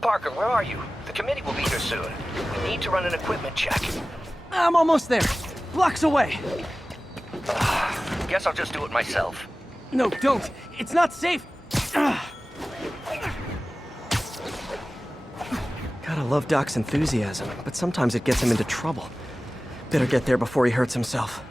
Parker, where are you? The committee will be here soon. We need to run an equipment check. I'm almost there. Blocks away. Guess I'll just do it myself. No, don't. It's not safe. Gotta love Doc's enthusiasm, but sometimes it gets him into trouble. Better get there before he hurts himself.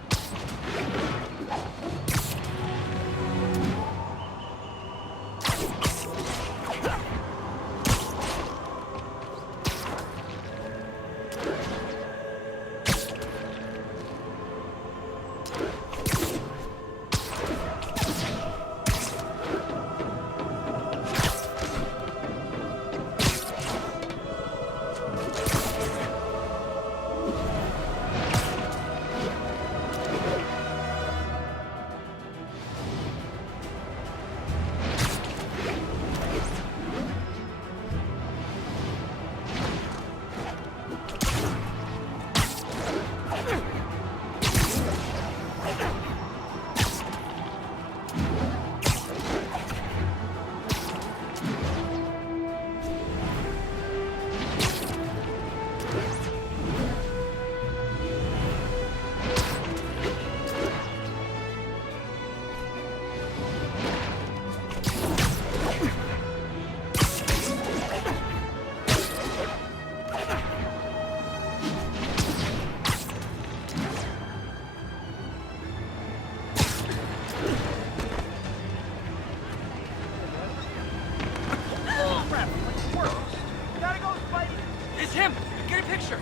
It's him! Get a picture!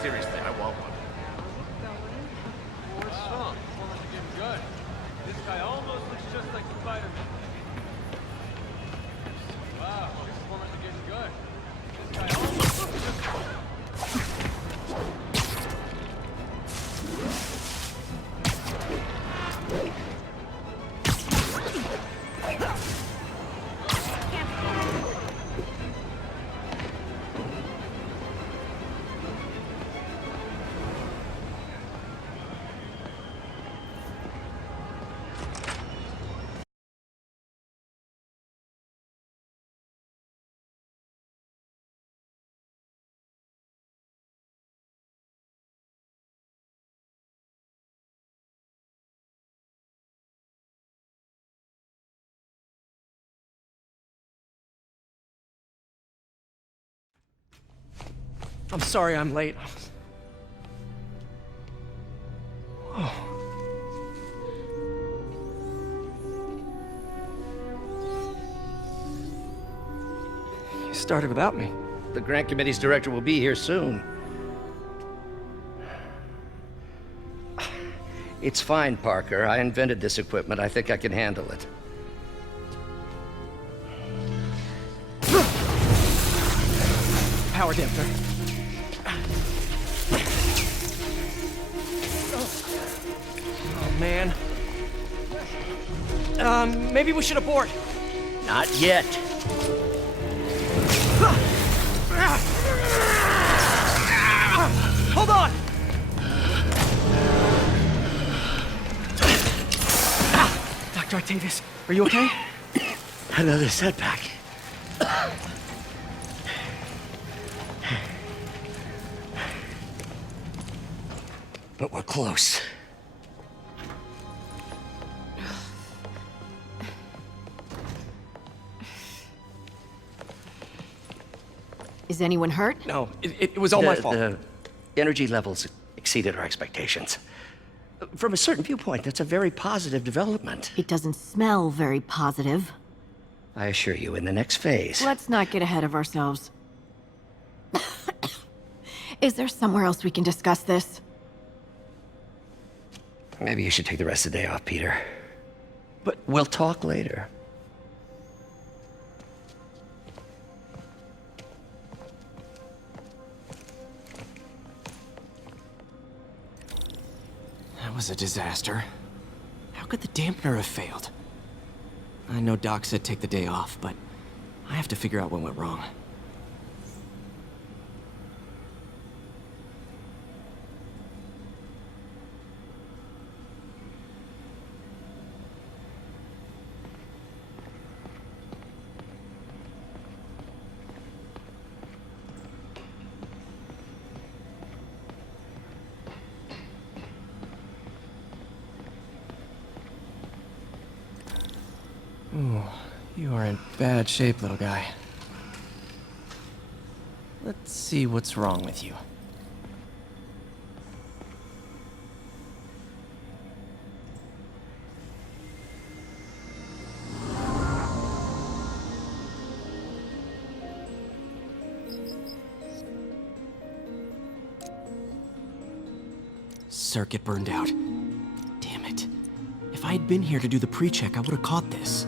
Seriously, I want one. Wow, performance is getting good. This guy almost looks just like Spider-Man. Wow, performance is getting good. This guy almost looks just... I'm sorry I'm late. You started without me. The grant committee's director will be here soon. It's fine, Parker. I invented this equipment. I think I can handle it. Power damper. Oh, man. Maybe we should abort. Not yet. Hold on! Dr. Octavius, are you okay? Another setback. But we're close. Is anyone hurt? No, it was all my fault. The energy levels exceeded our expectations. From a certain viewpoint, that's a very positive development. It doesn't smell very positive. I assure you, in the next phase. Let's not get ahead of ourselves. Is there somewhere else we can discuss this? Maybe you should take the rest of the day off, Peter. But We'll talk later. that was a disaster. How could the dampener have failed? I know Doc said take the day off, but I have to figure out what went wrong. Ooh, you are in bad shape, little guy. Let's see what's wrong with you. Circuit burned out. Damn it. If I had been here to do the pre-check, I would have caught this.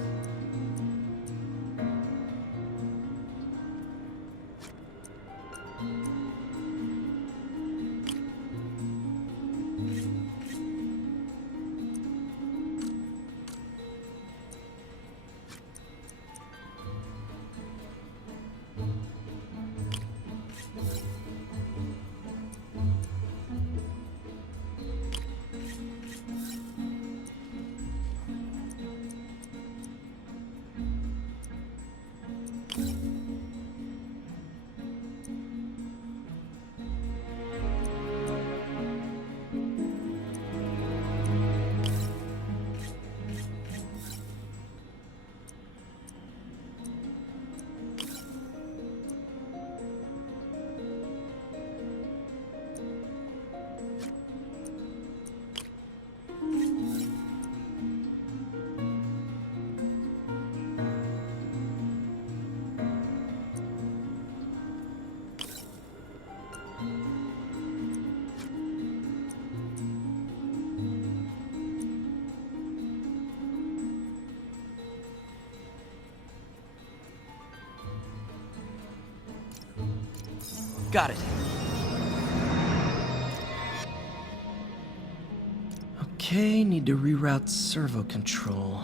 Got it. Okay, need to reroute servo control.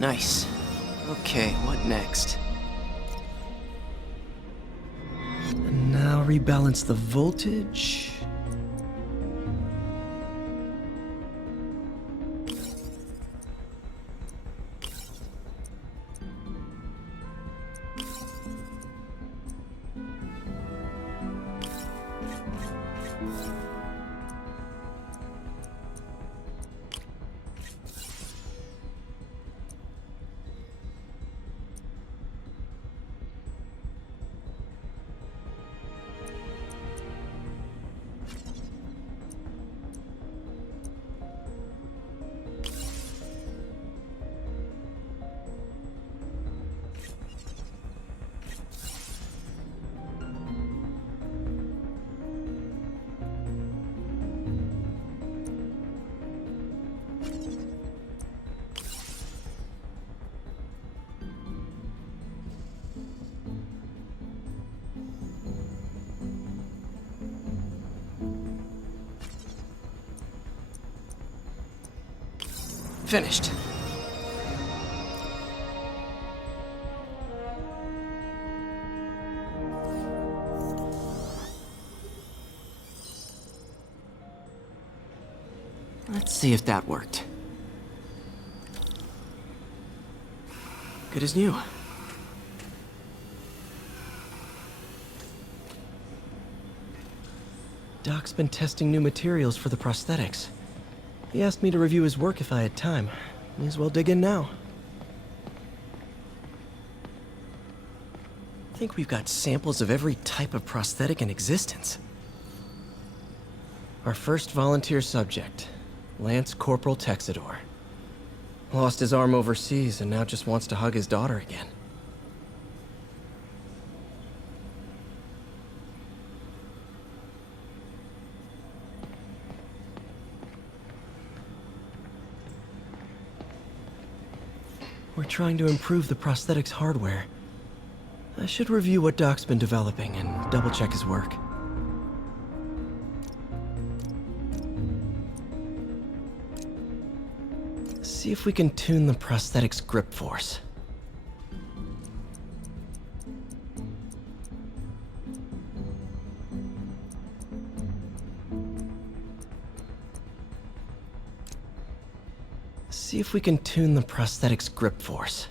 Nice. Okay, what next? And now rebalance the voltage. Finished. Let's see if that worked. Good as new. Doc's been testing new materials for the prosthetics. He asked me to review his work if I had time. May as well dig in now. I think we've got samples of every type of prosthetic in existence. Our first volunteer subject, Lance Corporal Texidor. Lost his arm overseas and now just wants to hug his daughter again. We're trying to improve the prosthetics hardware. I should review what Doc's been developing and double-check his work. See if we can tune the prosthetics grip force. See if we can tune the prosthetics grip force.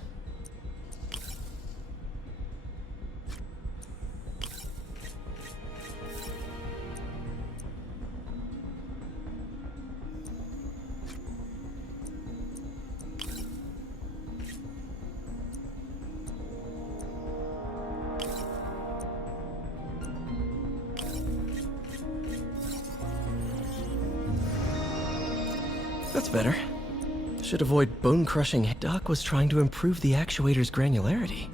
That's better. Should avoid bone-crushing. Doc was trying to improve the actuator's granularity.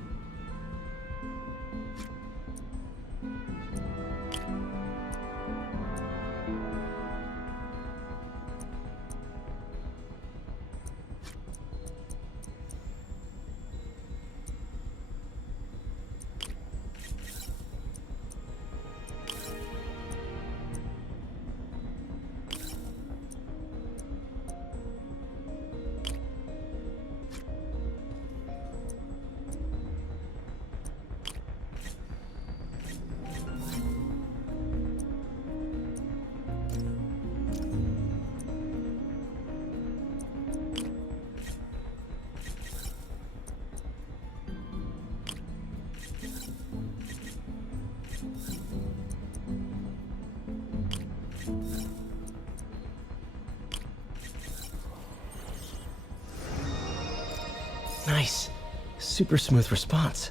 Nice. Super smooth response.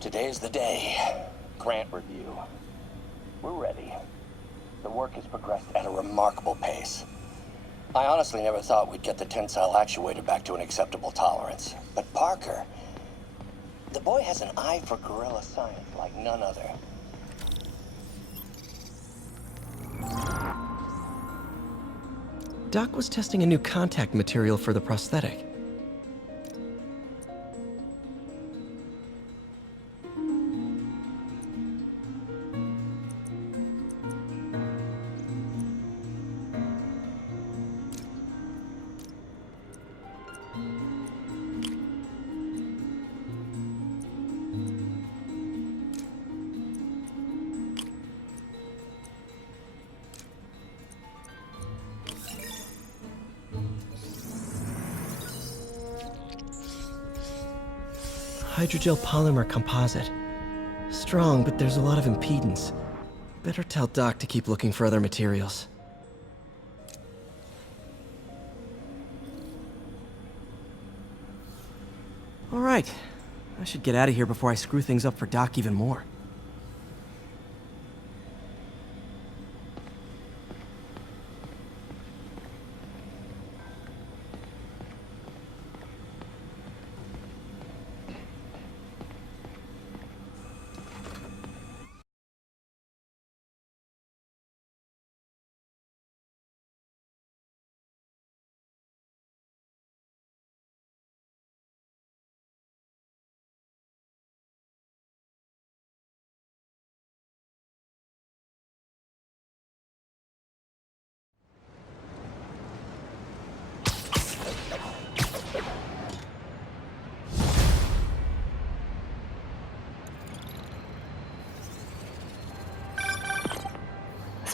Today's the day. Grant review. We're ready. The work has progressed at a remarkable pace. I honestly never thought we'd get the tensile actuator back to an acceptable tolerance. But Parker, the boy has an eye for guerrilla science like none other. Doc was testing a new contact material for the prosthetic. Hydrogel polymer composite. Strong, but there's a lot of impedance. Better tell Doc to keep looking for other materials. All right. I should get out of here before I screw things up for Doc even more.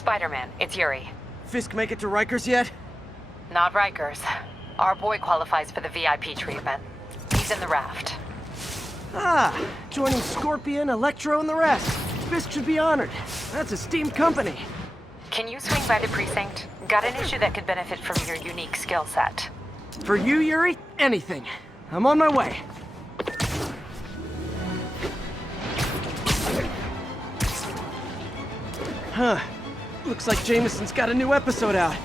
Spider-Man, it's Yuri. Fisk make it to Rikers yet? Not Rikers. Our boy qualifies for the VIP treatment. He's in the raft. Ah, joining Scorpion, Electro, and the rest. Fisk should be honored. That's a steamed company. Can you swing by the precinct? Got an issue that could benefit from your unique skill set. For you, Yuri, anything. I'm on my way. Huh. Looks like Jameson's got a new episode out.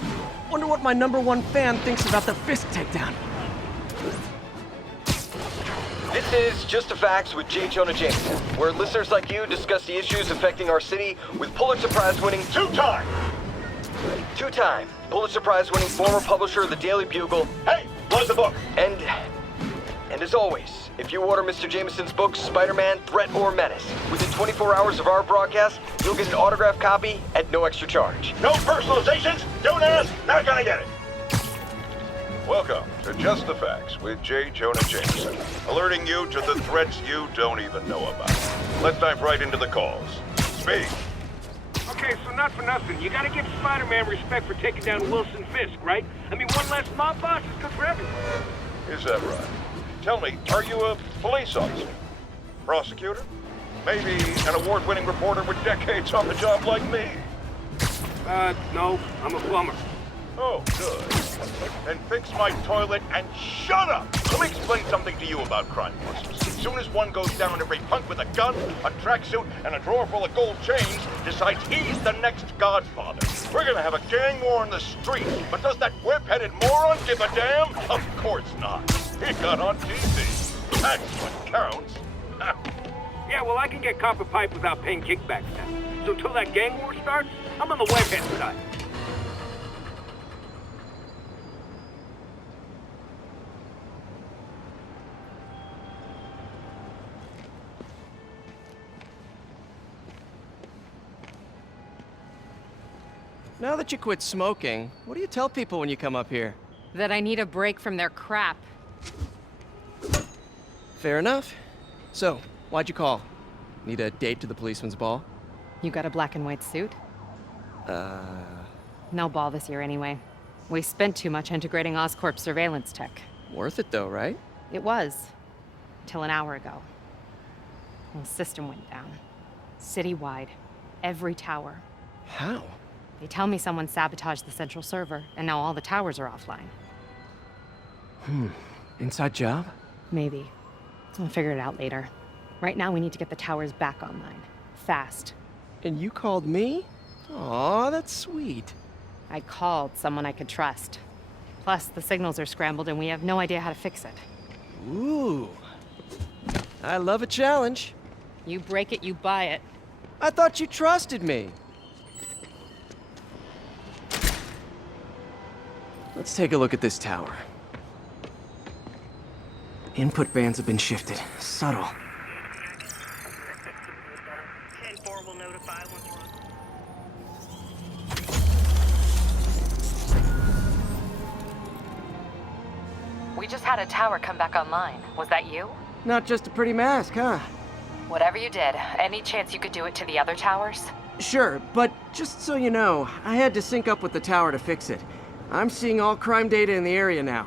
Wonder what my #1 fan thinks about the Fisk takedown. This is Just the Facts with Jonah Jameson, where listeners like you discuss the issues affecting our city with Pulitzer Prize-winning two-time Pulitzer Prize-winning former publisher of the Daily Bugle. Hey, plug the book. And as always, if you order Mr. Jameson's books, Spider-Man, Threat, or Menace, within 24 hours of our broadcast, you'll get an autographed copy at no extra charge. No personalizations, don't ask, not gonna get it. Welcome to Just the Facts with Jonah Jameson, alerting you to the threats you don't even know about. Let's dive right into the calls. Speak. Okay, so not for nothing, you gotta give Spider-Man respect for taking down Wilson Fisk, right? I mean, one less mob boss is good for everyone. Is that right? Tell me, are you a police officer? Prosecutor? Maybe an award-winning reporter with decades on the job like me? No, I'm a plumber. Oh, good. Then fix my toilet and shut up! Let me explain something to you about crime busters. As soon as one goes down, every punk with a gun, a tracksuit, and a drawer full of gold chains decides he's the next godfather. We're gonna have a gang war in the street, but does that whip-headed moron give a damn? Of course not. He got on TV. That's what counts. Yeah, well, I can get copper pipe without paying kickbacks now. So until that gang war starts, I'm on the webhead side. Now that you quit smoking, what do you tell people when you come up here? That I need a break from their crap. Fair enough. So, why'd you call? Need a date to the policeman's ball? You got a black and white suit? No ball this year anyway. We spent too much integrating Oscorp surveillance tech. Worth it though, right? It was. Till an hour ago. The system went down. Citywide. Every tower. How? They tell me someone sabotaged the central server, and now all the towers are offline. Inside job? Maybe. I'll figure it out later. Right now, we need to get the towers back online. Fast. And you called me? Aw, that's sweet. I called someone I could trust. Plus, the signals are scrambled, and we have no idea how to fix it. Ooh. I love a challenge. You break it, you buy it. I thought you trusted me. Let's take a look at this tower. Input bands have been shifted. Subtle. 10-4 will notify once we're... We just had a tower come back online. Was that you? Not just a pretty mask, huh? Whatever you did, any chance you could do it to the other towers? Sure, but just so you know, I had to sync up with the tower to fix it. I'm seeing all crime data in the area now.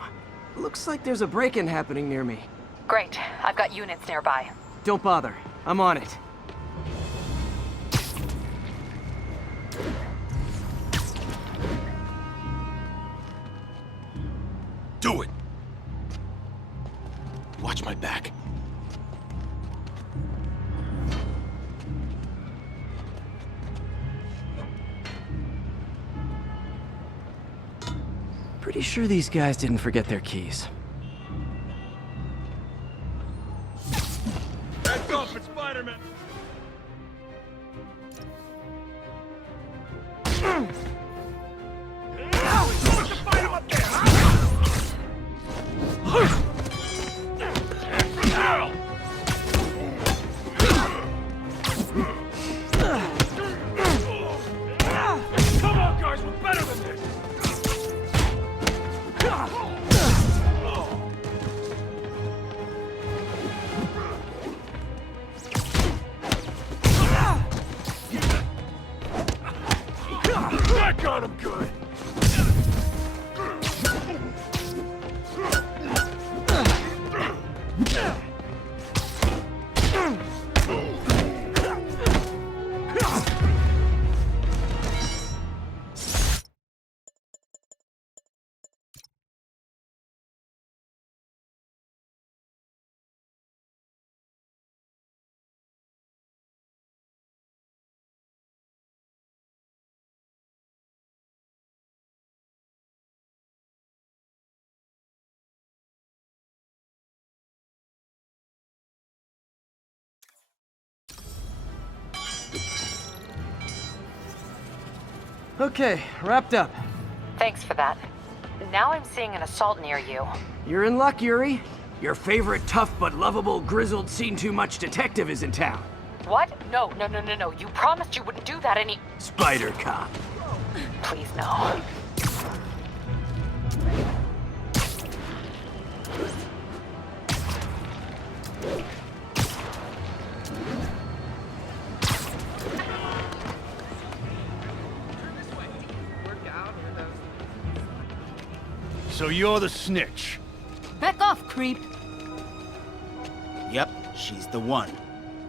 Looks like there's a break-in happening near me. Great. I've got units nearby. Don't bother. I'm on it. Do it! Watch my back. Pretty sure these guys didn't forget their keys. Back off, it's Spider-Man! Come on, guys, we're better than this! gun, I'm good. Okay, wrapped up. Thanks for that. Now I'm seeing an assault near you. You're in luck, Yuri. Your favorite tough but lovable, grizzled, seen-too-much detective is in town. What? No. You promised you wouldn't do that any... Spider Cop. Please, no. So you're the snitch. Back off, creep. Yep, she's the one.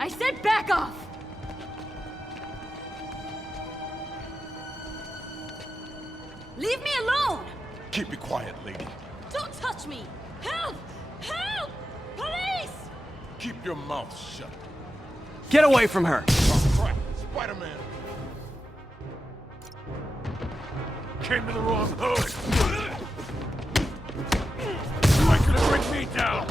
I said back off! Leave me alone! Keep it quiet, lady. Don't touch me! Help! Help! Police! Keep your mouth shut. Get away from her! Oh, crap. Spider-Man. Came to the wrong hood. Why could it bring me down?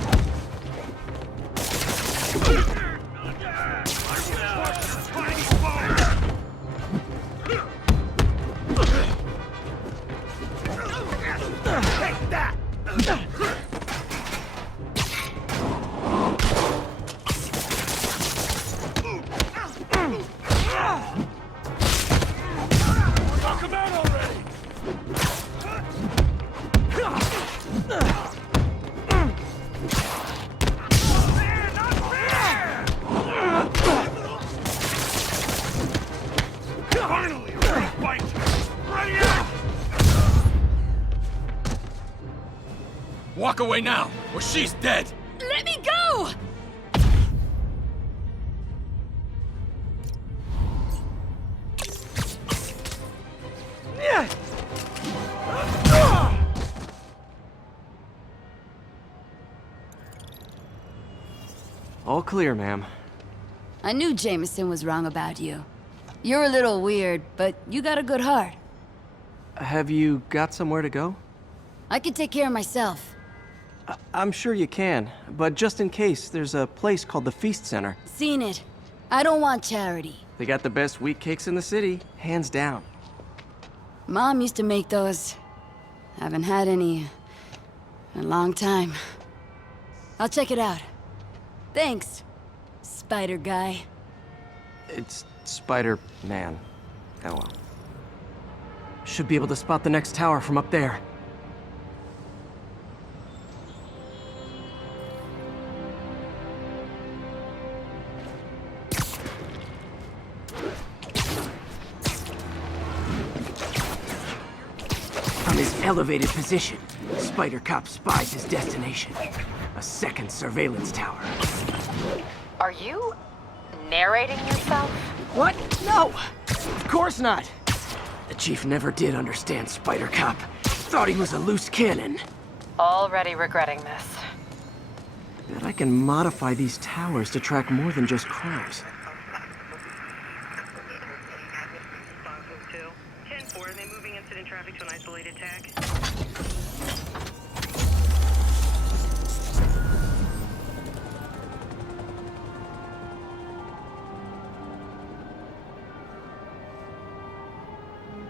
Take that! Knock him out already! Finally, ready to fight! Ready up! Walk away now, or she's dead! Let me go! All clear, ma'am. I knew Jameson was wrong about you. You're a little weird, but you got a good heart. Have you got somewhere to go? I can take care of myself. I'm sure you can, but just in case, there's a place called the Feast Center. Seen it. I don't want charity. They got the best wheat cakes in the city, hands down. Mom used to make those. Haven't had any in a long time. I'll check it out. Thanks, Spider Guy. It's Spider-Man. Oh well. Should be able to spot the next tower from up there. From his elevated position, Spider Cop spies his destination. A second surveillance tower. Are you narrating yourself? What? No! Of course not! The Chief never did understand Spider Cop. Thought he was a loose cannon. Already regretting this. Bet I can modify these towers to track more than just crimes. 10-4, they moving incident traffic to an isolated tag.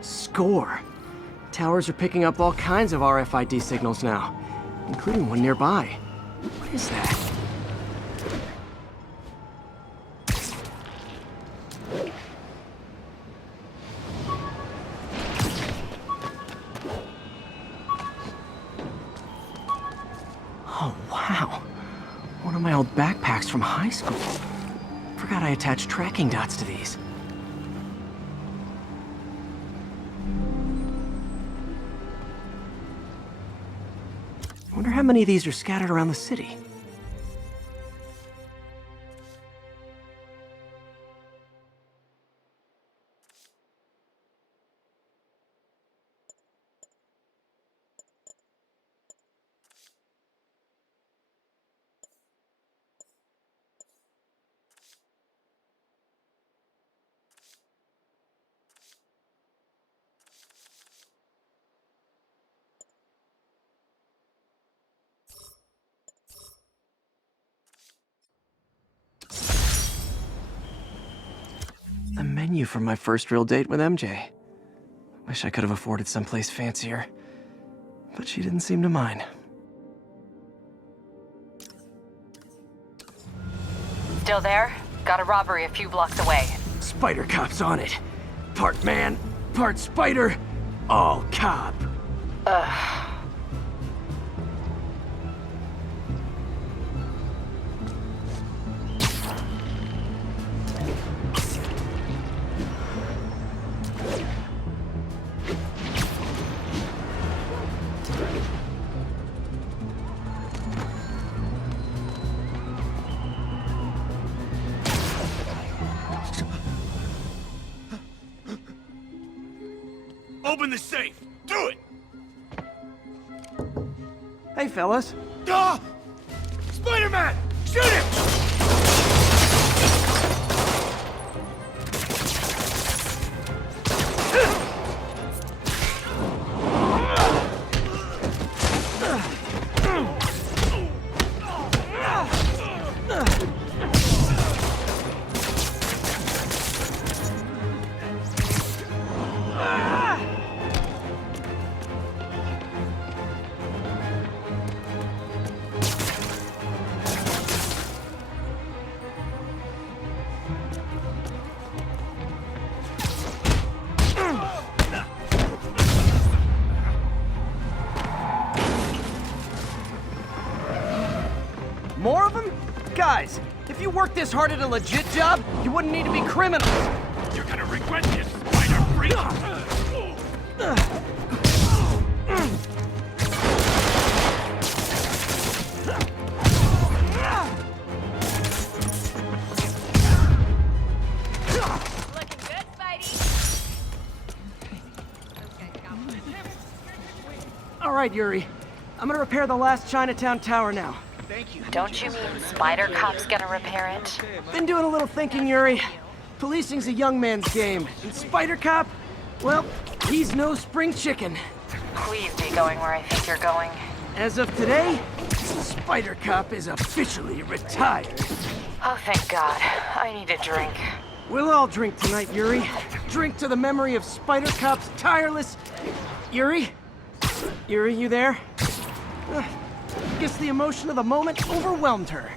Score. Towers are picking up all kinds of RFID signals now, including one nearby. What is that? Oh, wow. One of my old backpacks from high school. Forgot I attached tracking dots to these. I wonder how many of these are scattered around the city. The menu from my first real date with MJ. Wish I could have afforded someplace fancier. But she didn't seem to mind. Still there? Got a robbery a few blocks away. Spider Cop's on it. Part man, part spider, all cop. Ugh. Open the safe! Do it! Hey, fellas. Ah! Spider-Man! Shoot him! More of them? Guys, if you worked this hard at a legit job, you wouldn't need to be criminals. You're gonna regret this, spider freak! Looking good, Spidey. All right, Yuri. I'm gonna repair the last Chinatown tower now. Don't you mean Spider Cop's gonna repair it? Been doing a little thinking, Yuri. Policing's a young man's game, and Spider Cop, well, he's no spring chicken. Please be going where I think you're going. As of today, Spider Cop is officially retired. Oh, thank God. I need a drink. We'll all drink tonight, Yuri. Drink to the memory of Spider Cop's tireless... Yuri? Yuri, you there? Guess the emotion of the moment overwhelmed her.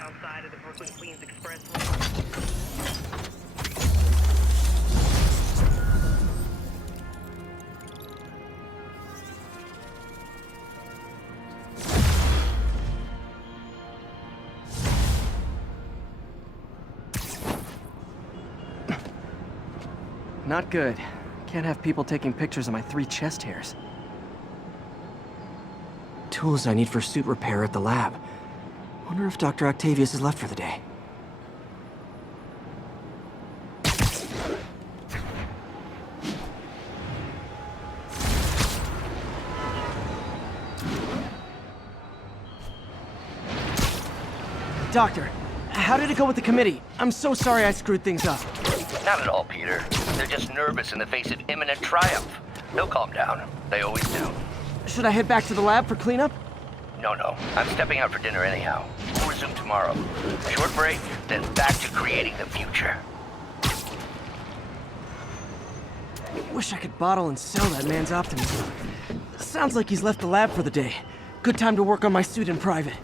Outside of the Brooklyn-Queens Expressway. Not good. Can't have people taking pictures of my 3 chest hairs. Tools I need for suit repair at the lab. Wonder if Dr. Octavius has left for the day. Doctor, how did it go with the committee? I'm so sorry I screwed things up. Not at all, Peter. They're just nervous in the face of imminent triumph. They'll calm down. They always do. Should I head back to the lab for cleanup? No. I'm stepping out for dinner anyhow. We'll resume tomorrow. Short break, then back to creating the future. Wish I could bottle and sell that man's optimism. Sounds like he's left the lab for the day. Good time to work on my suit in private.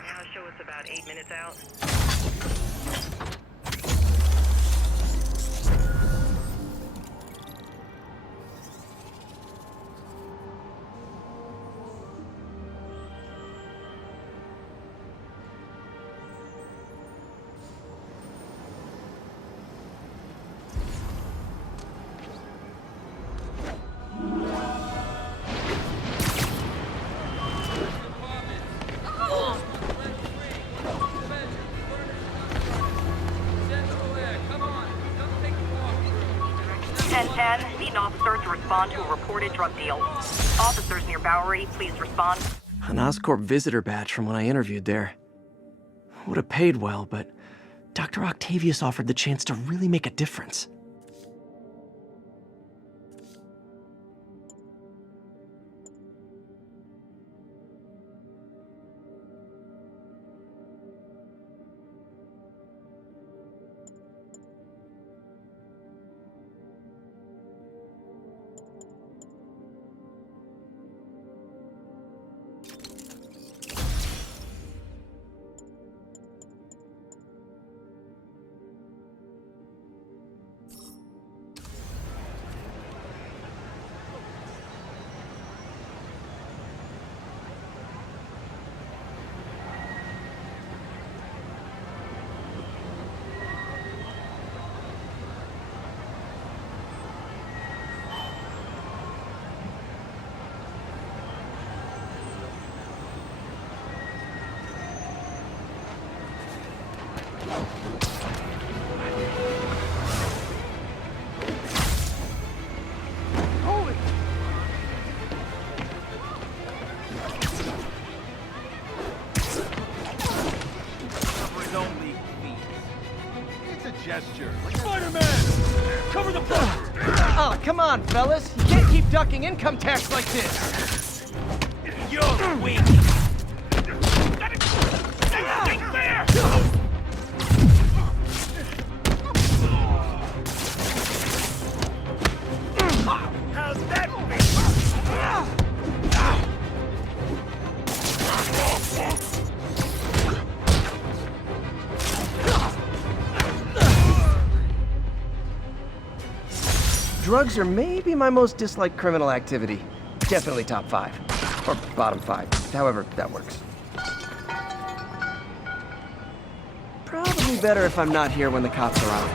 Now show us about 8 minutes out. Need an officer to respond to a reported drug deal. Officers near Bowery, please respond. An Oscorp visitor badge from when I interviewed there. Would have paid well, but Dr. Octavius offered the chance to really make a difference. Gesture. Spider-Man! Cover the bunker! Oh, come on, fellas. You can't keep ducking income tax like this. You're weak! Stay there! How's that? Drugs are maybe my most disliked criminal activity. Definitely top 5. Or bottom 5. However that works. Probably better if I'm not here when the cops are out.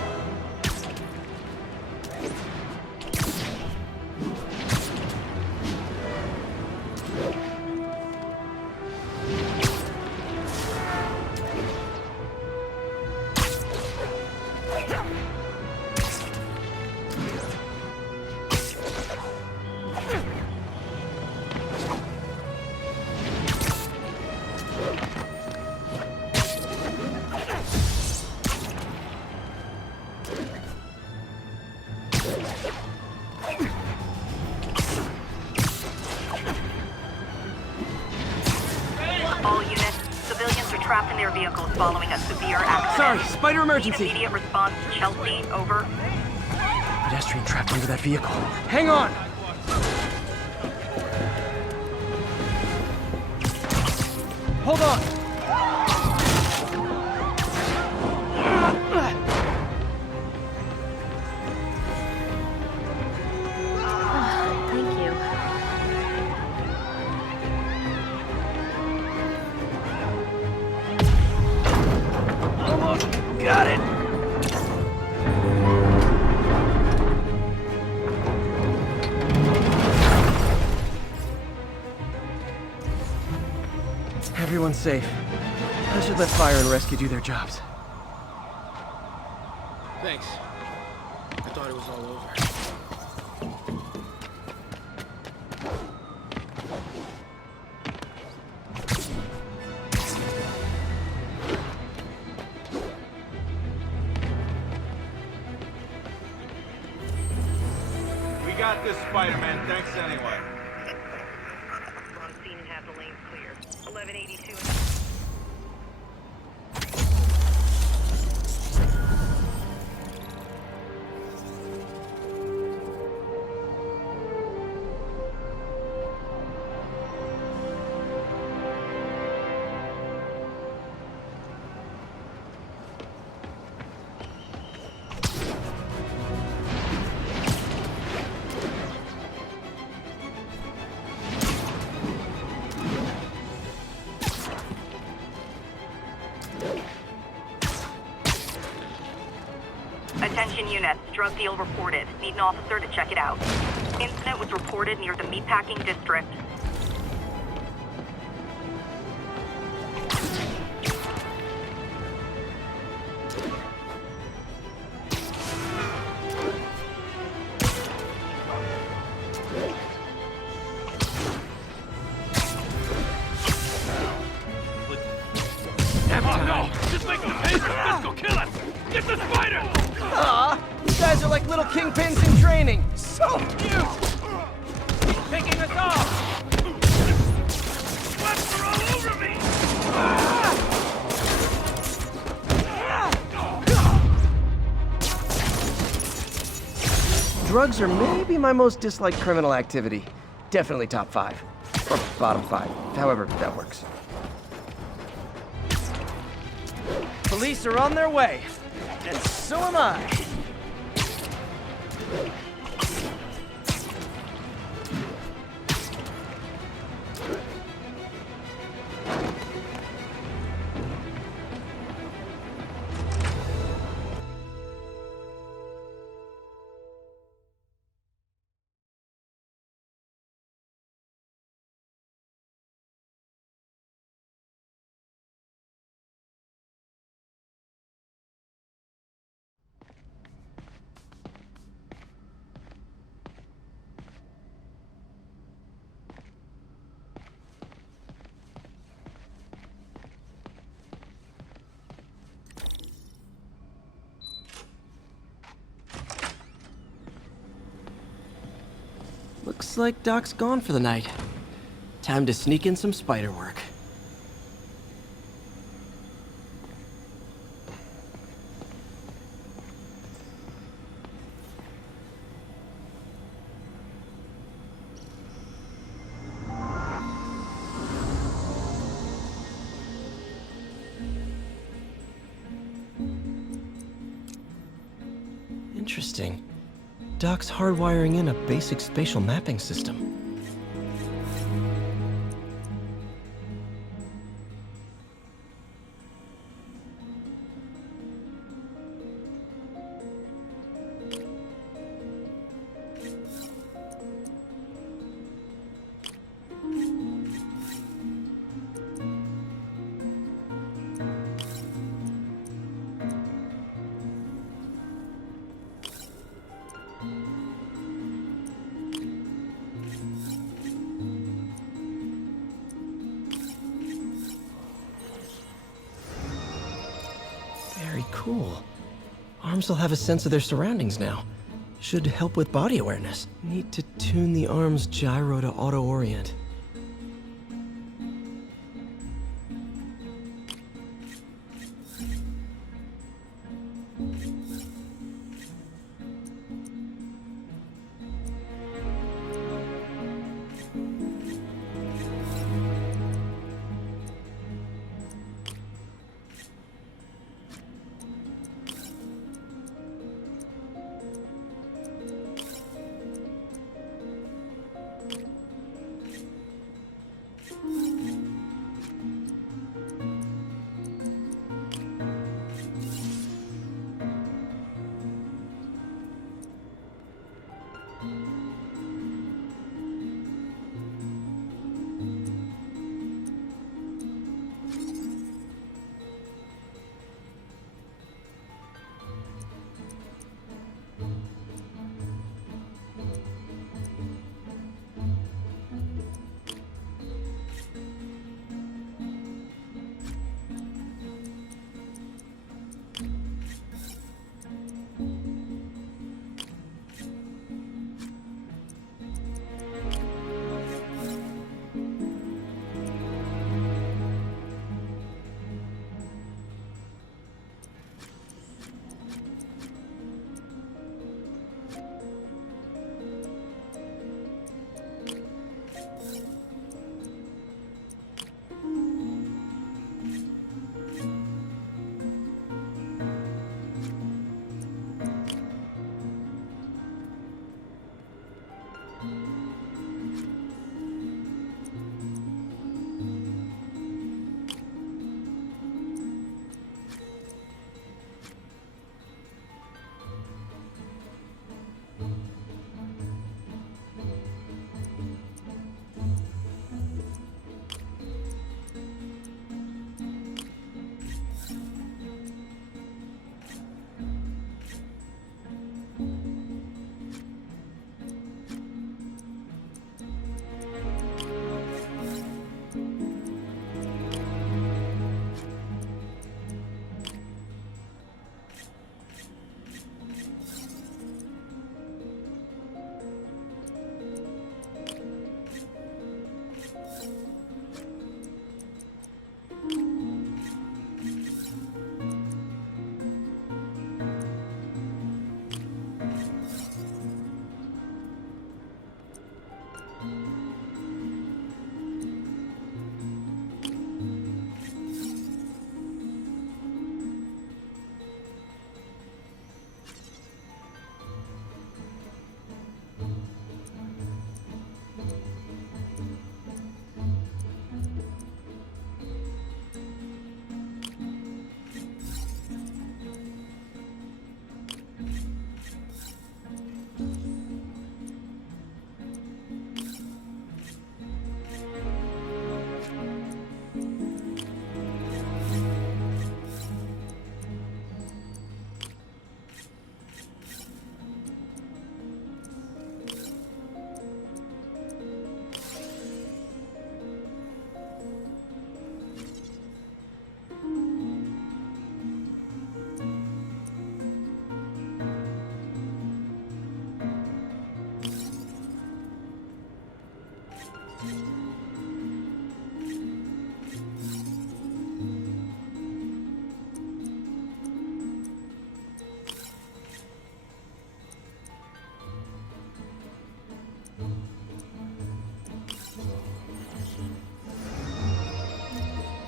All units, civilians are trapped in their vehicles following a severe accident. Sorry, spider emergency. Need immediate response to Chelsea, over. Pedestrian trapped under that vehicle. Hang on! Hold on! Thank you. Almost got it! Everyone's safe. I should let fire and rescue do their jobs. Thanks. I thought it was all over. We got this, Spider-Man. Thanks anyway. On scene and have the lanes clear. 1182. Attention units, drug deal reported. Need an officer to check it out. Incident was reported near the meatpacking district. Oh no! Just make the paper! Let's go kill him! Get the spider! Aw, you guys are like little kingpins in training. So cute! He's picking us off! Webs are all over me! Drugs are maybe my most disliked criminal activity. Definitely top 5. Or bottom 5. However that works. Police are on their way. And so am I. Looks like Doc's gone for the night. Time to sneak in some spider work. Interesting. Doc's hardwiring in a basic spatial mapping system. Very cool. Arms will have a sense of their surroundings now. Should help with body awareness. Need to tune the arm's gyro to auto-orient.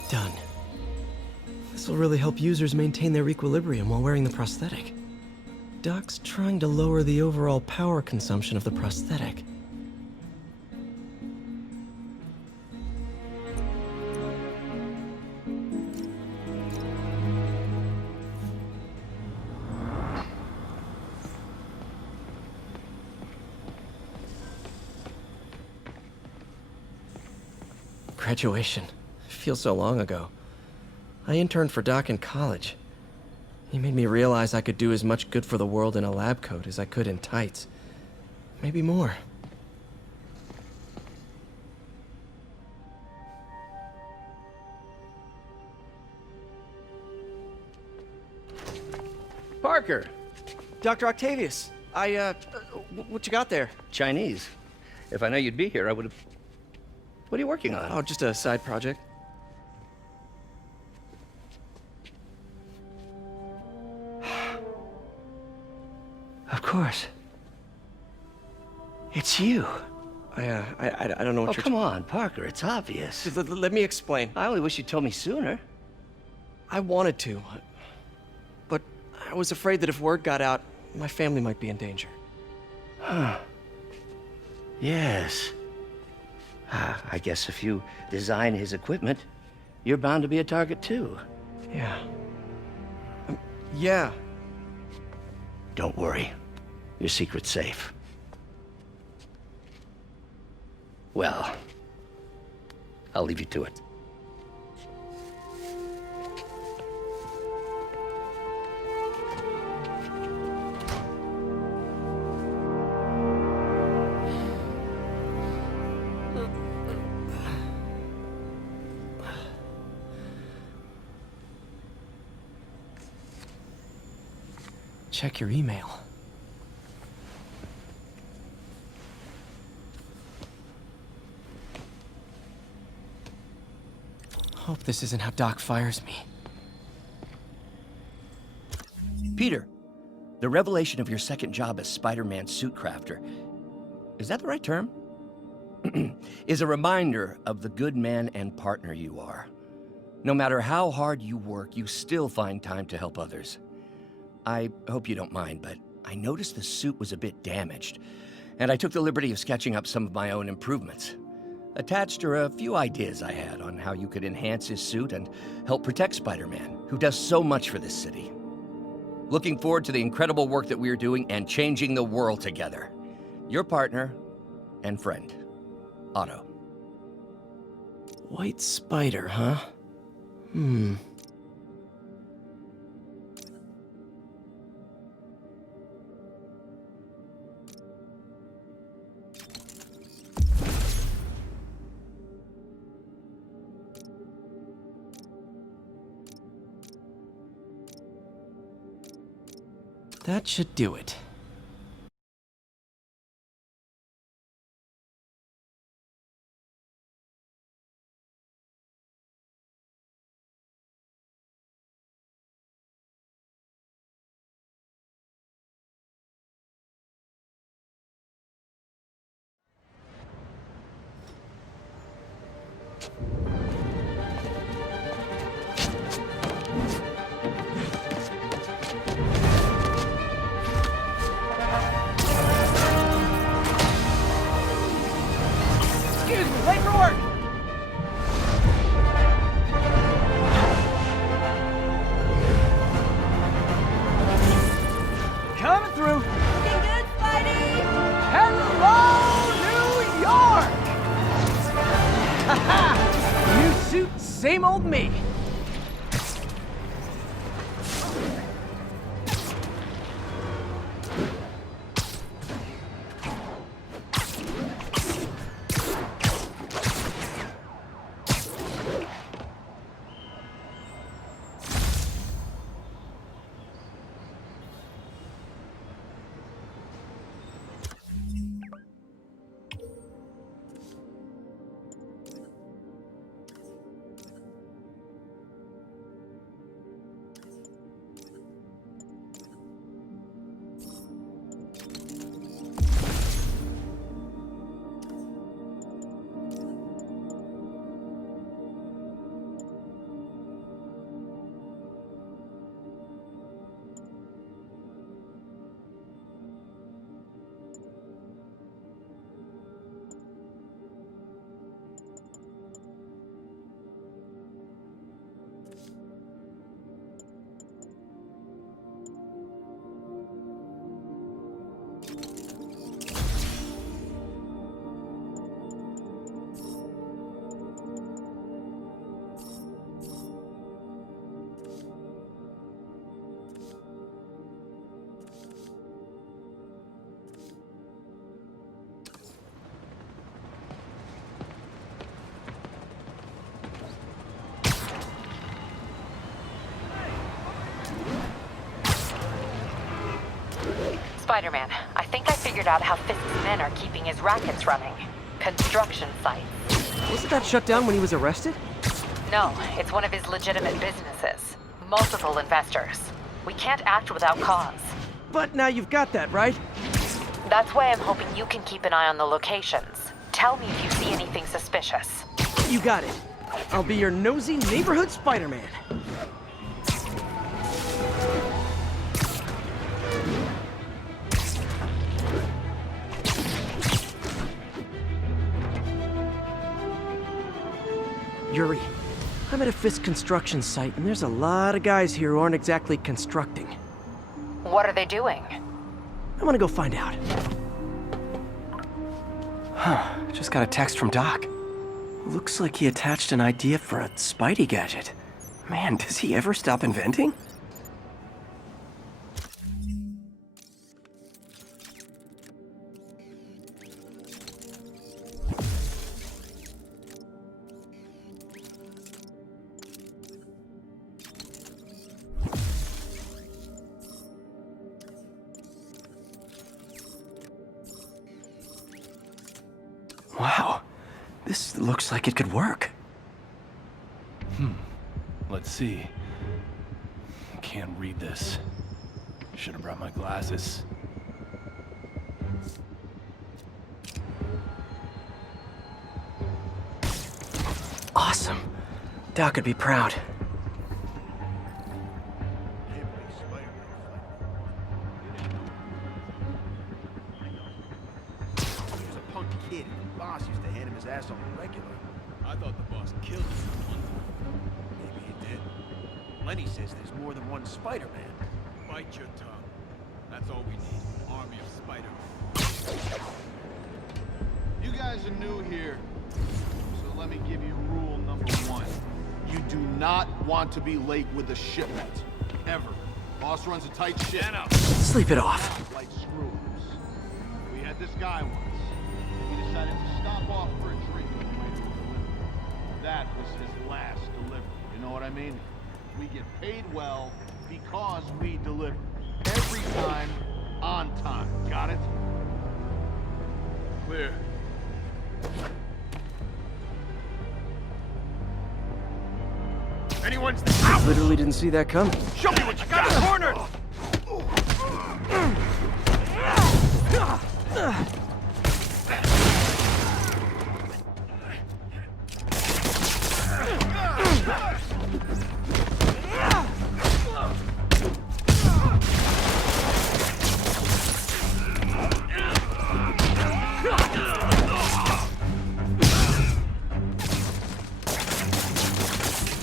Done. This will really help users maintain their equilibrium while wearing the prosthetic. Doc's trying to lower the overall power consumption of the prosthetic. Graduation. Feels so long ago. I interned for Doc in college. He made me realize I could do as much good for the world in a lab coat as I could in tights. Maybe more. Parker! Dr. Octavius, what you got there? Chinese. If I know you'd be here, I would have... What are you working on? Oh, just a side project. Of course. It's you. I don't know what you're... Oh, come on, Parker, it's obvious. Let me explain. I only wish you'd told me sooner. I wanted to, but I was afraid that if word got out, my family might be in danger. Huh. Yes. I guess if you design his equipment, you're bound to be a target too. Yeah. Yeah. Don't worry. Your secret's safe. Well, I'll leave you to it. Check your email. Hope this isn't how Doc fires me. Peter, the revelation of your second job as Spider-Man suit crafter, is that the right term? Is a reminder of the good man and partner you are. No matter how hard you work, you still find time to help others. I hope you don't mind, but I noticed the suit was a bit damaged, and I took the liberty of sketching up some of my own improvements. Attached are a few ideas I had on how you could enhance his suit and help protect Spider-Man, who does so much for this city. Looking forward to the incredible work that we're doing and changing the world together. Your partner and friend, Otto. White Spider, huh? That should do it. Excuse me, late for work! Coming through! Looking good, Spidey! Hello, New York! Haha! New suit, same old me. Spider-Man, I think I figured out how Fisk's men are keeping his rackets running. Construction sites. Wasn't that shut down when he was arrested? No, it's one of his legitimate businesses. Multiple investors. We can't act without cause. But now you've got that, right? That's why I'm hoping you can keep an eye on the locations. Tell me if you see anything suspicious. You got it. I'll be your nosy neighborhood Spider-Man. Yuri, I'm at a Fisk construction site, and there's a lot of guys here who aren't exactly constructing. What are they doing? I want to go find out. Huh, just got a text from Doc. Looks like he attached an idea for a Spidey gadget. Man, does he ever stop inventing? Wow, this looks like it could work. Let's see. Can't read this. Should have brought my glasses. Awesome. Doc would be proud. Kid, the boss used to hand him his ass on the regular. I thought the boss killed him. Maybe he did. Lenny says there's more than one Spider-Man. Bite your tongue. That's all we need. An army of Spider-Men. You guys are new here, so let me give you rule number 1. You do not want to be late with a shipment. Ever. Boss runs a tight ship. Sleep it off. Like screws. We had this guy once. He decided to stop off for a drink on the way to a delivery. That was his last delivery. You know what I mean? We get paid well because we deliver. Every time, on time. Got it? Clear. Anyone's Literally didn't see that coming. Show me what you got! Cornered!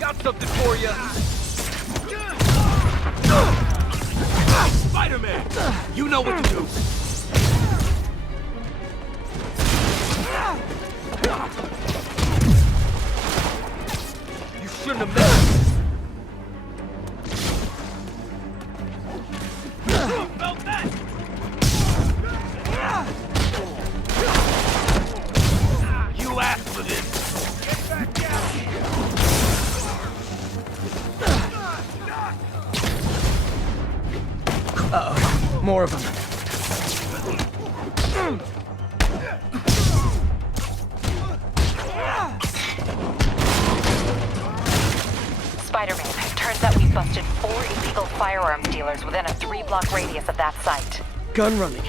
Got something for you. Spider-Man! You know what to do. You shouldn't have missed. You asked for this. Get back down here. Uh-oh, more of them. Spider-Man, turns out we've busted 4 illegal firearms dealers within a 3-block radius of that site. Gun running.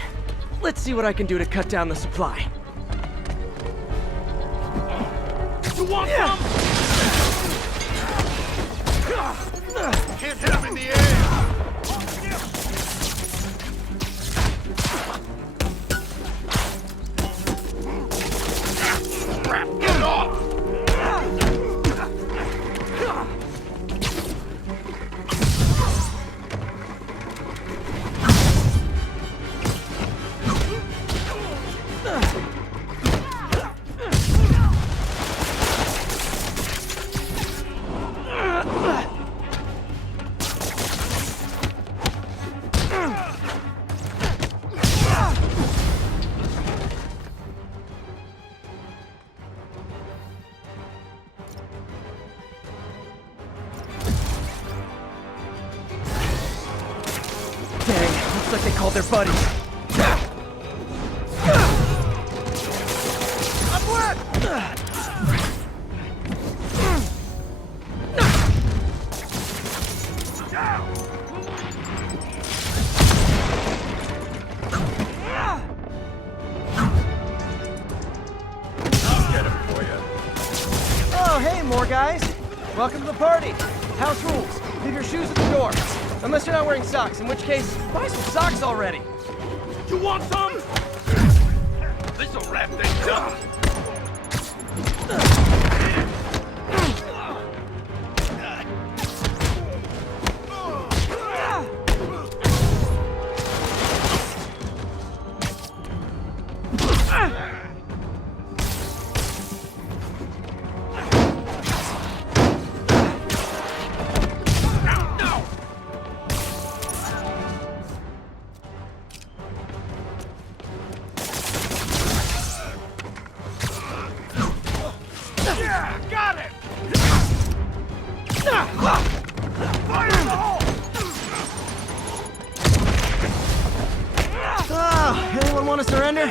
Let's see what I can do to cut down the supply. You want some? Can't hit him in the air. Crap, get it off! Dang, looks like they called their buddies. guys. Welcome to the party. House rules. Leave your shoes at the door. Unless you're not wearing socks, in which case, buy some socks already. You want some? This'll wrap things up. Got it! Fire in the hole! Oh, anyone want to surrender?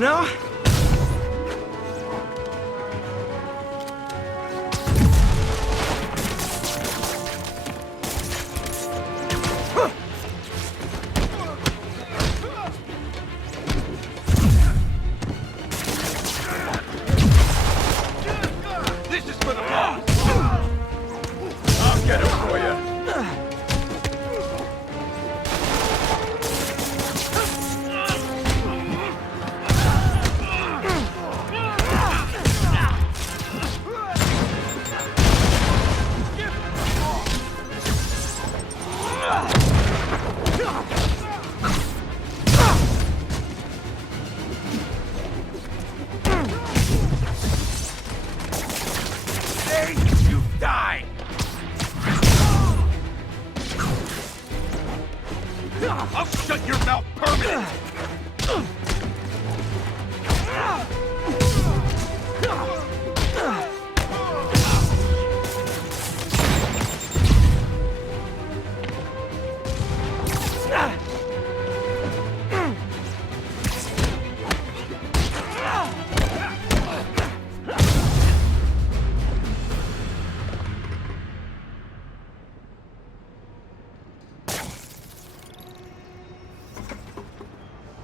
No? This is for the boss! I'll get him for you. You die! I'll shut your mouth permanently!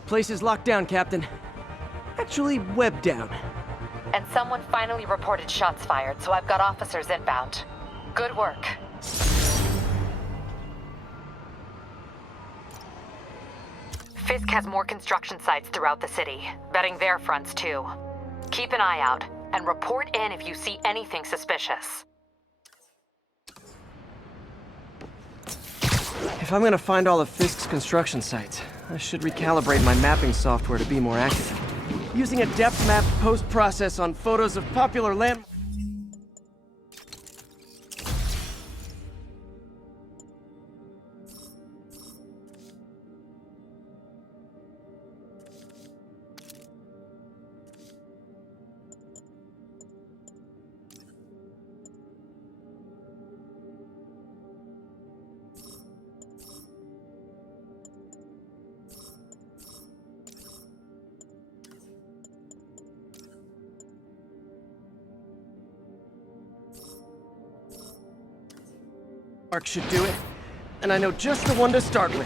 Place is locked down, Captain. Actually, webbed down. And someone finally reported shots fired, so I've got officers inbound. Good work. Fisk has more construction sites throughout the city, betting their fronts too. Keep an eye out, and report in if you see anything suspicious. If I'm gonna find all of Fisk's construction sites, I should recalibrate my mapping software to be more accurate. Using a depth map post-process on photos of popular land... Mark should do it, and I know just the one to start with.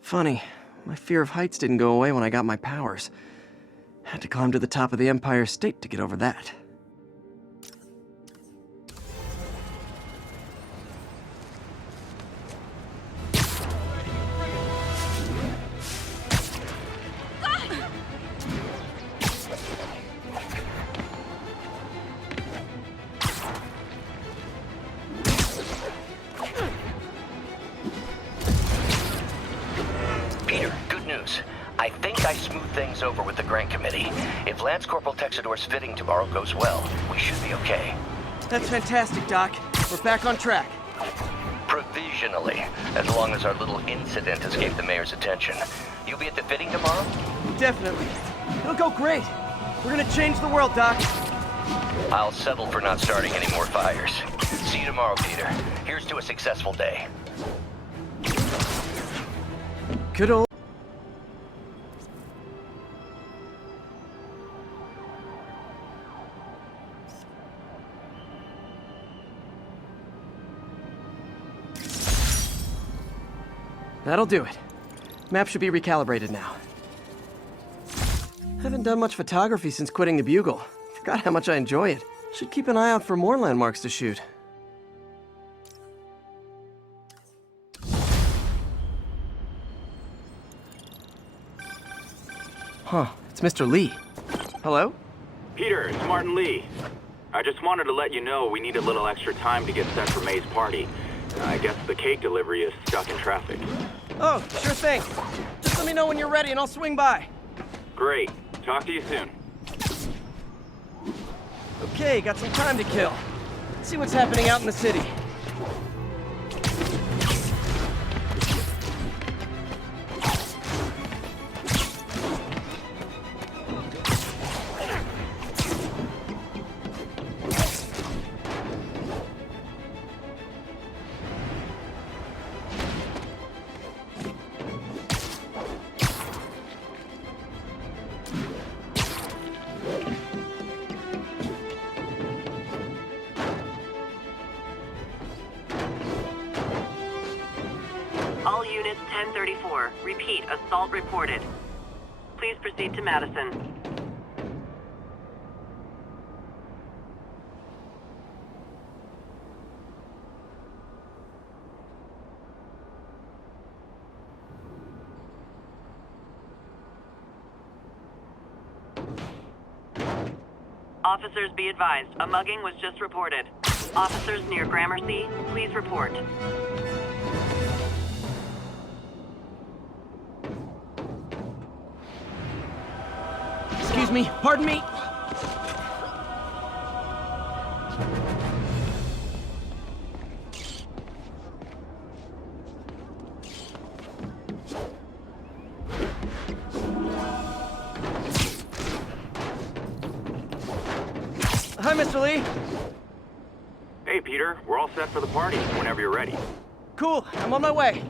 Funny, my fear of heights didn't go away when I got my powers. Had to climb to the top of the Empire State to get over that. I think I smoothed things over with the grant committee. If Lance Corporal Texador's fitting tomorrow goes well, we should be okay. That's fantastic, Doc. We're back on track. Provisionally, as long as our little incident escaped the mayor's attention. You'll be at the fitting tomorrow? Definitely. It'll go great. We're gonna change the world, Doc. I'll settle for not starting any more fires. See you tomorrow, Peter. Here's to a successful day. Good old... That'll do it. Map should be recalibrated now. Haven't done much photography since quitting the Bugle. Forgot how much I enjoy it. Should keep an eye out for more landmarks to shoot. Huh, it's Mr. Lee. Hello? Peter, it's Martin Lee. I just wanted to let you know we need a little extra time to get set for May's party. I guess the cake delivery is stuck in traffic. Oh, sure thing. Just let me know when you're ready and I'll swing by. Great. Talk to you soon. Okay, got some time to kill. Let's see what's happening out in the city. All units 1034. Repeat, assault reported. Please proceed to Madison. Officers be advised, a mugging was just reported. Officers near Gramercy, please report. Excuse me, pardon me. Hi, Mr. Lee. Hey, Peter. We're all set for the party whenever you're ready. Cool, I'm on my way.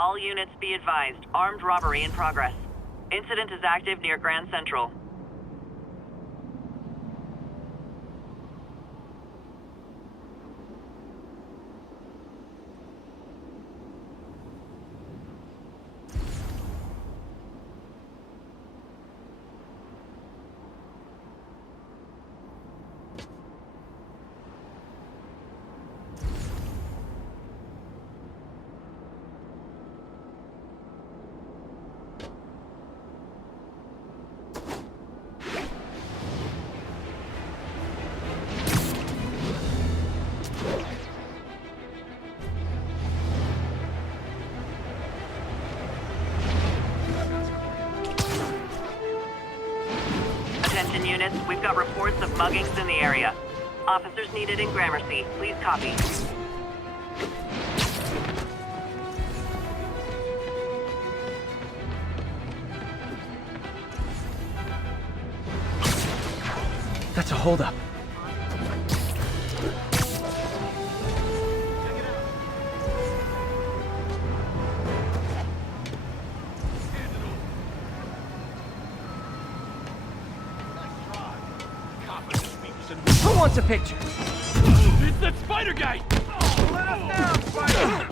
All units be advised, armed robbery in progress. Incident is active near Grand Central. Attention units, we've got reports of muggings in the area. Officers needed in Gramercy. Please copy. That's a holdup. Who wants a picture? It's that spider guy! Let us down, Spider!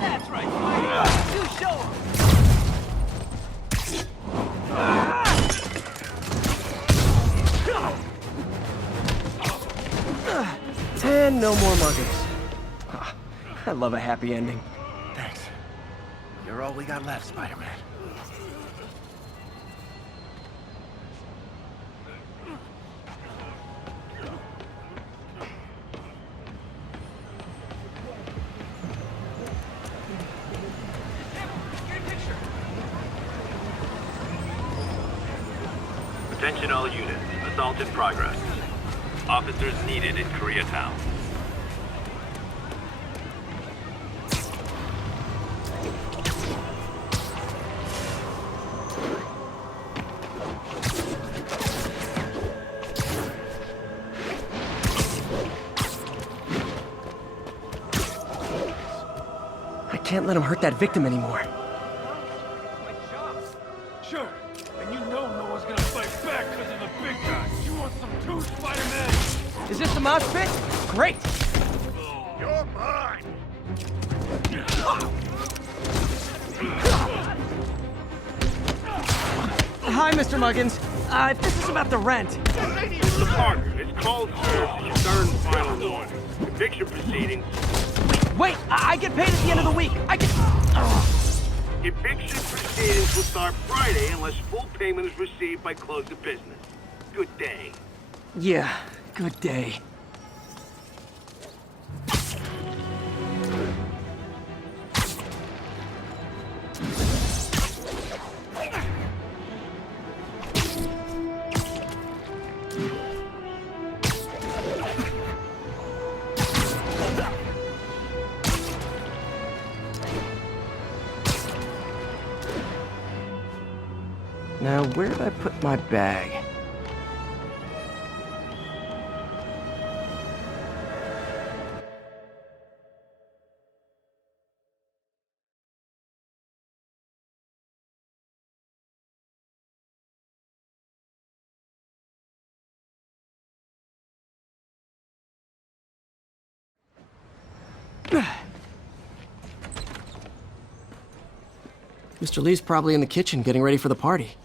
That's right, Spider. You show him. 10, no more muggings. Ah, I love a happy ending. Thanks. You're all we got left, Spider-Man. Attention all units. Assault in progress. Officers needed in Koreatown. I can't let him hurt that victim anymore. Sure. And you know no one's gonna fight back because of the big guy. You want some too, Spider-Man? Is this the mosh pit? Great! You're mine! Hi, Mr. Muggins. If this is about the rent... It's the partner. It's called served as your third and final warning. Eviction proceedings. Wait! I get paid at the end of the week! I get... Eviction proceedings will start Friday unless full payment is received by close of business. Good day. Yeah, good day. Now, where did I put my bag? Mr. Lee's probably in the kitchen getting ready for the party.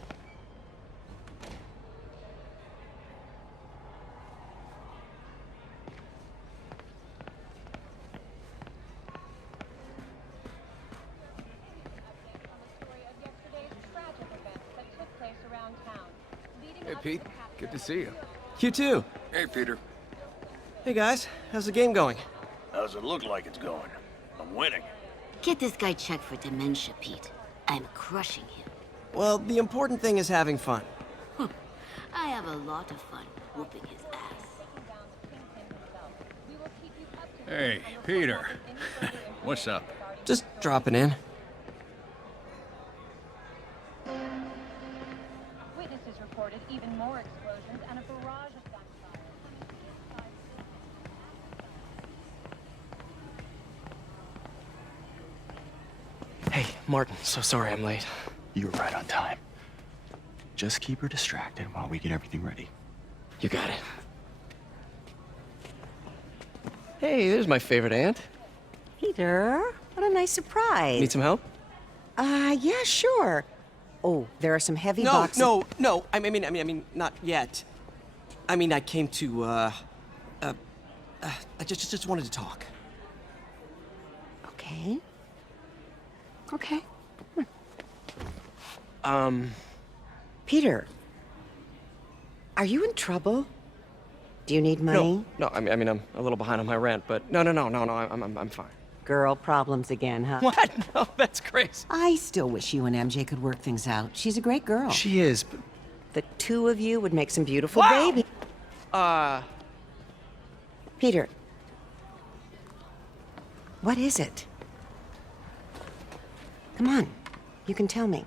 Hey, Pete. Good to see you. You too. Hey, Peter. Hey guys, how's the game going? How's it look like it's going? I'm winning. Get this guy checked for dementia, Pete. I'm crushing him. Well, the important thing is having fun. I have a lot of fun whooping his ass. Hey, Peter. What's up? Just dropping in. Witnesses reported even more explosions and a barrage of gunfire. Hey, Martin, so sorry I'm late. You were right on time. Just keep her distracted while we get everything ready. You got it. Hey, there's my favorite aunt. Peter, what a nice surprise. Need some help? Yeah, sure. Oh, there are some heavy boxes. No. I mean, not yet. I mean, I came to, I just wanted to talk. Okay. Okay. Peter, are you in trouble? Do you need money? No, I mean, I'm a little behind on my rent, but no, I'm fine. Girl problems again, huh? What? No, that's crazy. I still wish you and MJ could work things out. She's a great girl. She is, but... The two of you would make some beautiful babies. Peter, what is it? Come on, you can tell me.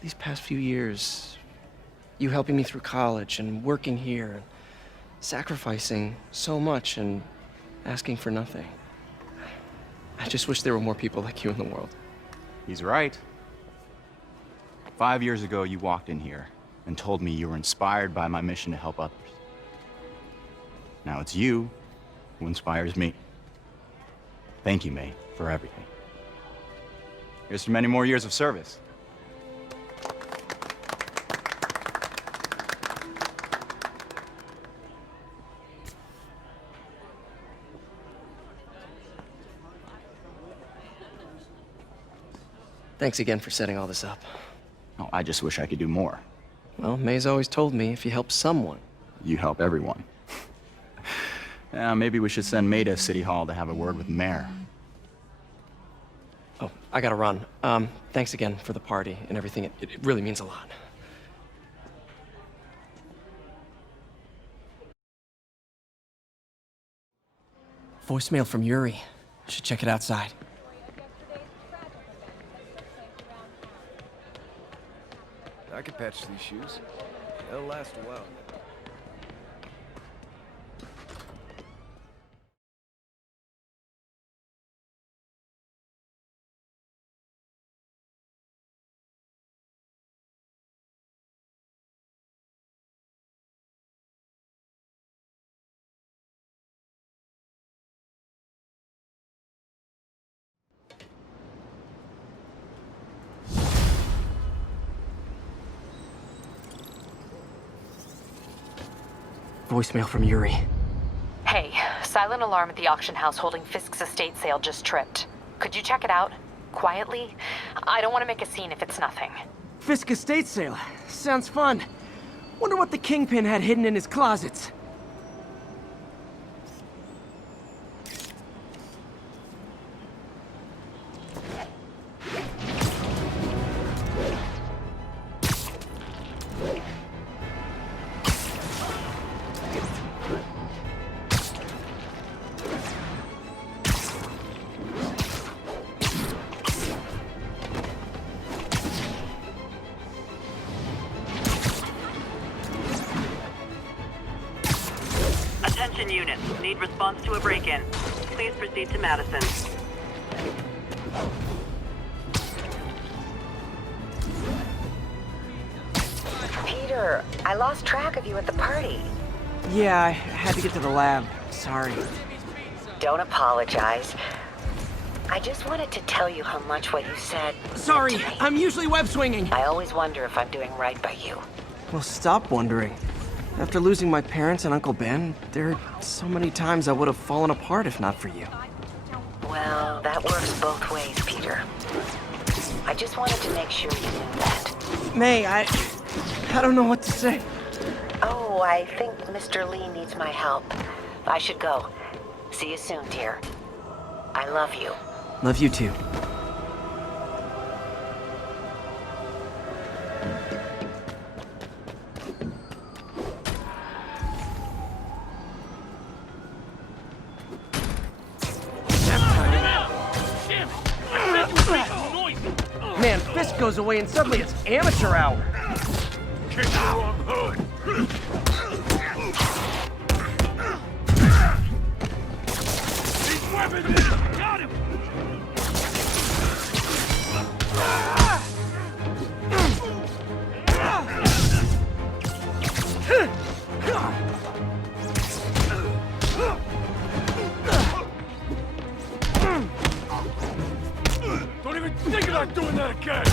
These past few years, you helping me through college and working here, and sacrificing so much and asking for nothing. I just wish there were more people like you in the world. He's right. 5 years ago, you walked in here and told me you were inspired by my mission to help others. Now it's you who inspires me. Thank you, May, for everything. Here's to many more years of service. Thanks again for setting all this up. Oh, I just wish I could do more. Well, May's always told me if you help someone... You help everyone. Maybe we should send May to City Hall to have a word with the mayor. Oh, I gotta run. Thanks again for the party and everything. It really means a lot. Voicemail from Yuri. Should check it outside. I could patch these shoes. They'll last a while. Voicemail from Yuri. Hey, silent alarm at the auction house holding Fisk's estate sale just tripped. Could you check it out? Quietly? I don't want to make a scene if it's nothing. Fisk estate sale. Sounds fun. Wonder what the Kingpin had hidden in his closets. Attention units. Need response to a break-in. Please proceed to Madison. Peter, I lost track of you at the party. Yeah, I had to get to the lab. Sorry. Don't apologize. I just wanted to tell you how much what you said. Sorry, I'm usually web swinging. I always wonder if I'm doing right by you. Well, stop wondering. After losing my parents and Uncle Ben, there are so many times I would have fallen apart if not for you. Well, that works both ways, Peter. I just wanted to make sure you knew that. May, I don't know what to say. Oh, I think Mr. Lee needs my help. I should go. See you soon, dear. I love you. Love you too. Man, Fisk goes away and suddenly it's amateur hour. Kick the wrong hood. These weapons in! Got him! Don't even think about doing that again!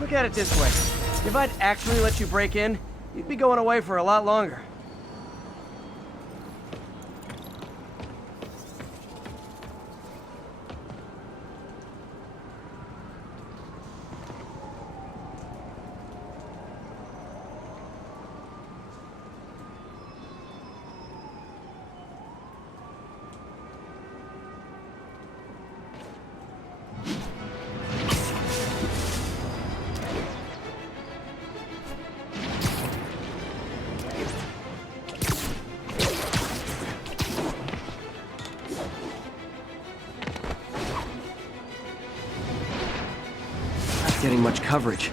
Look at it this way. If I'd actually let you break in, you'd be going away for a lot longer. Getting much coverage.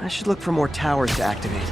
I should look for more towers to activate.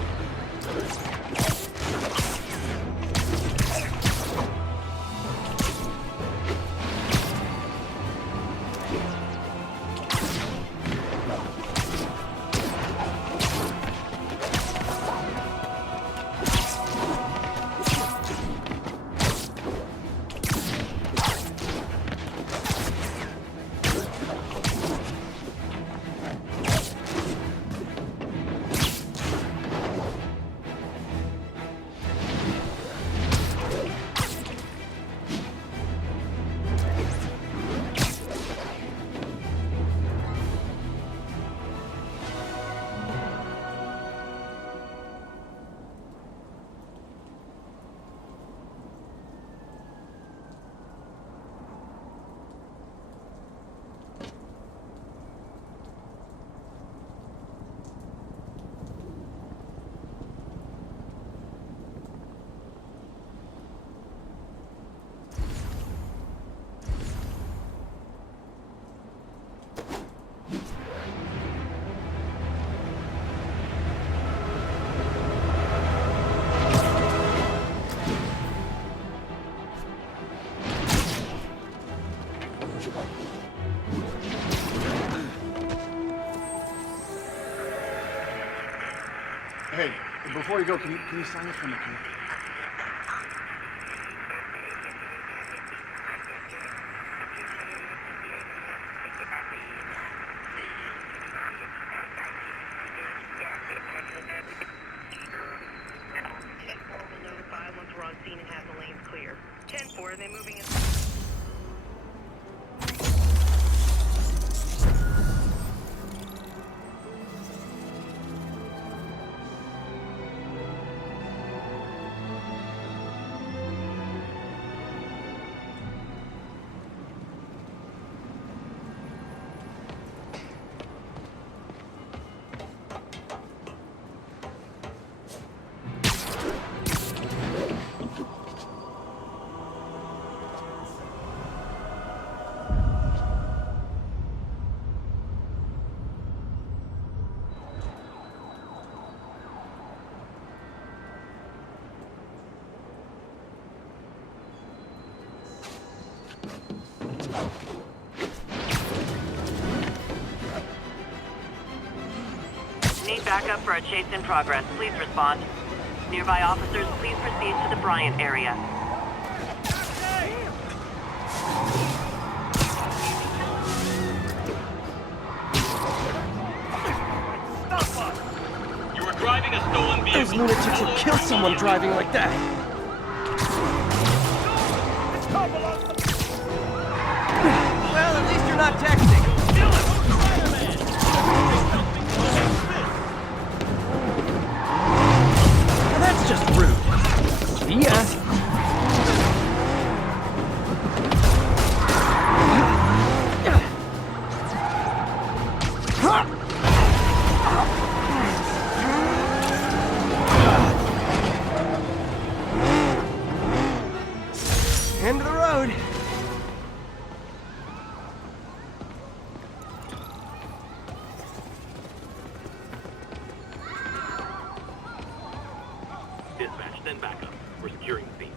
Hey, before you go, can you sign this for me, please? Notify once we're on scene and have the lanes clear. 10-4, are they moving in? Need backup for a chase in progress. Please respond. Nearby officers, please proceed to the Bryant area. You were driving a stolen vehicle. Those lunatics would kill someone driving like that. Well, at least you're not texting. Now that's just rude. See ya. End of the road. Dispatch, then back up. We're securing the scene.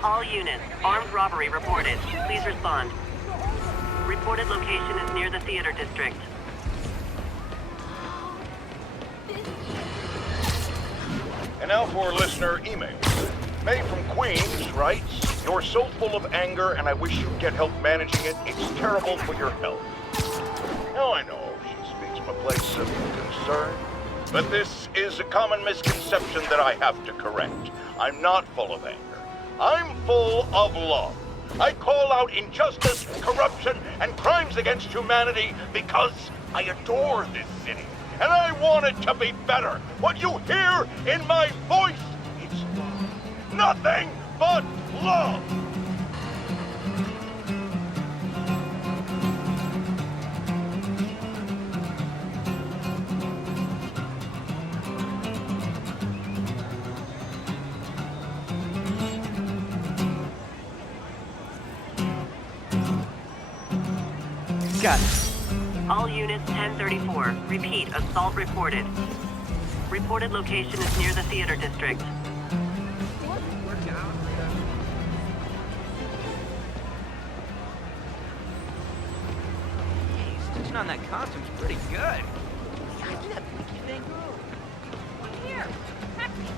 All units, armed robbery reported. Please respond. Reported location is near the theater district. An L4 listener emails. May from Queens writes, "You're so full of anger and I wish you'd get help managing it. It's terrible for your health." Now I know she speaks from a place of concern, but this is a common misconception that I have to correct. I'm not full of anger. I'm full of love. I call out injustice, corruption, and crimes against humanity because I adore this city. And I want it to be better. What you hear in my voice, it's love. Nothing but love. Got it. All units 1034. Repeat, assault reported. Reported location is near the theater district. Hey, stitching on that costume's pretty good. God, do that freaky thing. Here, taxi.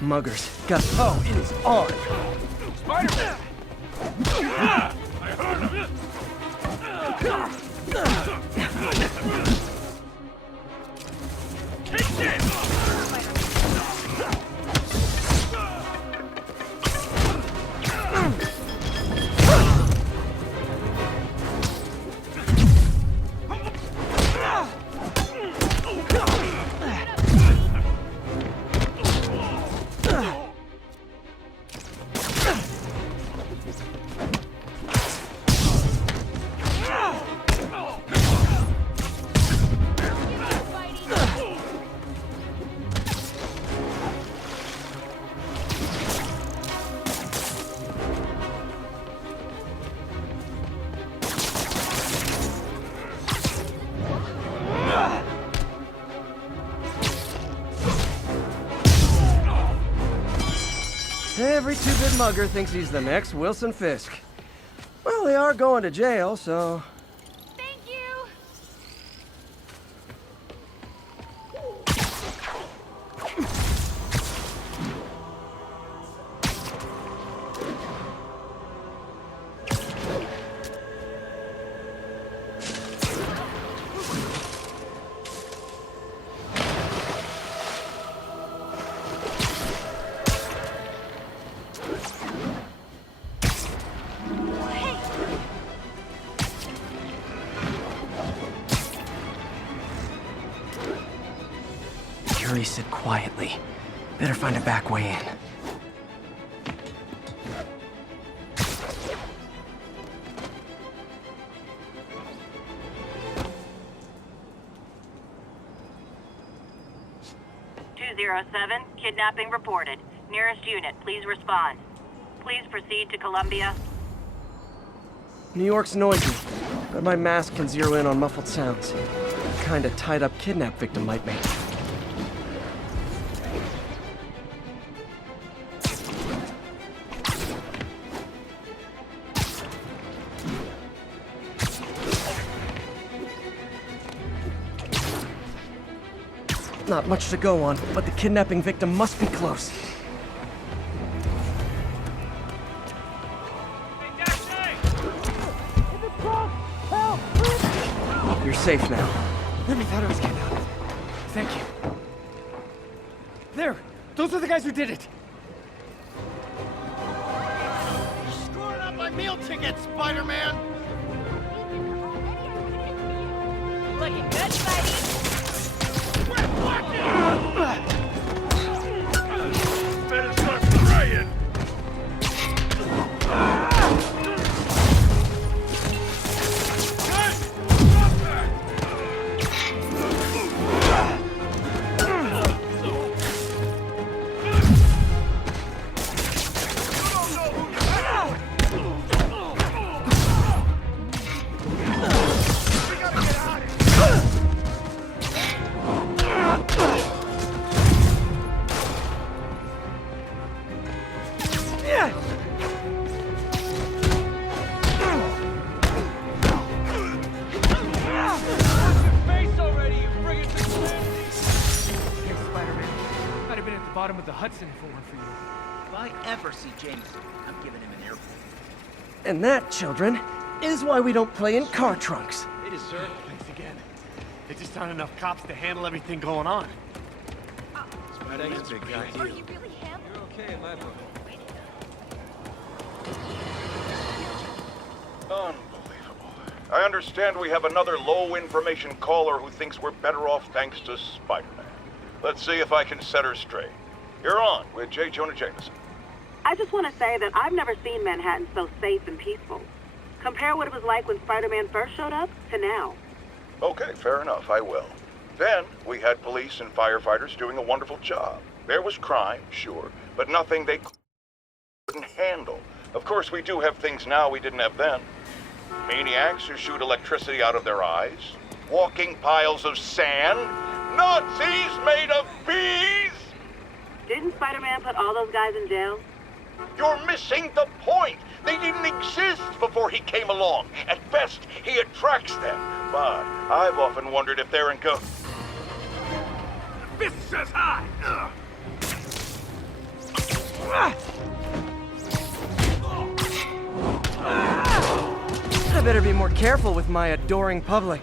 Mugger's got Poe in his arm. Spider-Man! I heard him! Take this! Every two-bit mugger thinks he's the next Wilson Fisk. Well, they are going to jail, so... Thank you! Yuri, sit quietly. Better find a back way in. Kidnapping reported. Nearest unit, please respond. Please proceed to Columbia. New York's noisy, but my mask can zero in on muffled sounds. Kinda tied up kidnap victim might make. Not much to go on, but the kidnapping victim must be close. You're safe now. Let me thought I was getting out. Thank you. There! Those are the guys who did it! You're screwing up my meal ticket, Spider-Man! Looking good, Spidey. Better start praying! Bottom of the Hudson if it weren't for you. If I ever see Jameson, I'm giving him an airport. And that, children, is why we don't play in car trunks. It is, sir. Thanks again. There just aren't enough cops to handle everything going on. Spider-Man's a big guy. Are you really him? You're okay in my book. Unbelievable. I understand we have another low-information caller who thinks we're better off thanks to Spider-Man. Let's see if I can set her straight. You're on with Jonah Jameson. I just want to say that I've never seen Manhattan so safe and peaceful. Compare what it was like when Spider-Man first showed up to now. Okay, fair enough, I will. Then, we had police and firefighters doing a wonderful job. There was crime, sure, but nothing they couldn't handle. Of course, we do have things now we didn't have then. Maniacs who shoot electricity out of their eyes, walking piles of sand, Nazis made of bees! Didn't Spider-Man put all those guys in jail? You're missing the point! They didn't exist before he came along. At best, he attracts them. But I've often wondered if they're in Fist says hi! I better be more careful with my adoring public.